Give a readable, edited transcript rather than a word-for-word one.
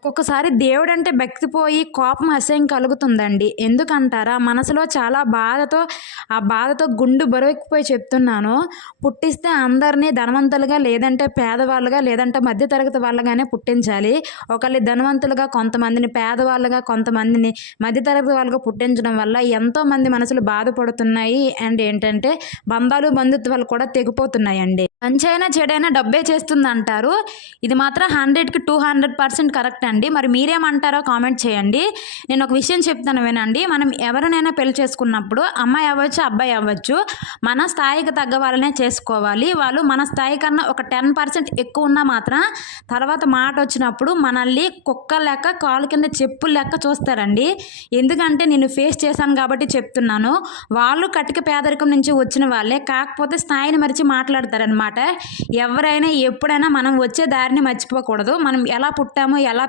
ఒక్కొక్కసారి దేవుడంటే భక్తి పోయి కోపం, అసహ్యం కలుగుతుందండి. ఎందుకంటారా? మనసులో చాలా బాధతో, ఆ బాధతో గుండు బరువెక్కిపోయి చెప్తున్నాను. పుట్టిస్తే అందరిని ధనవంతులుగా, లేదంటే పేదవాళ్ళుగా, లేదంటే మధ్య తరగతి వాళ్ళగానే పుట్టించాలి. ఒకళ్ళని ధనవంతులుగా, కొంతమందిని పేదవాళ్ళుగా, కొంతమందిని మధ్య తరగతి వాళ్ళుగా పుట్టించడం వల్ల ఎంతోమంది మనసులు బాధపడుతున్నాయి. అండ్ ఏంటంటే బంధాలు, బంధుత్వాలు కూడా తెగిపోతున్నాయండి. మంచైనా చెడైనా డబ్బే చేస్తుందంటారు. ఇది మాత్రం 100కి 200% కరెక్ట్ అండి. మరి మీరేమంటారో కామెంట్ చేయండి. నేను ఒక విషయం చెప్తాను వినండి. మనం ఎవరినైనా పెళ్లి చేసుకున్నప్పుడు అమ్మాయి అవ్వచ్చు, అబ్బాయి అవ్వచ్చు, మన స్థాయికి తగ్గ వాళ్ళనే చేసుకోవాలి. వాళ్ళు మన స్థాయి కన్నా ఒక 10% ఎక్కువ ఉన్నా మాత్రం తర్వాత మాట వచ్చినప్పుడు మనల్ని కుక్క లెక్క, కాలు కింద చెప్పులు లెక్క చూస్తారండి. ఎందుకంటే నేను ఫేస్ చేశాను కాబట్టి చెప్తున్నాను. వాళ్ళు కటిక పేదరికం నుంచి వచ్చిన వాళ్ళే, కాకపోతే స్థాయిని మరిచి మాట్లాడతారనమాట. ఎవరైనా ఎప్పుడైనా మనం వచ్చే దారిని మర్చిపోకూడదు. మనం ఎలా పుట్టామో, ఎలా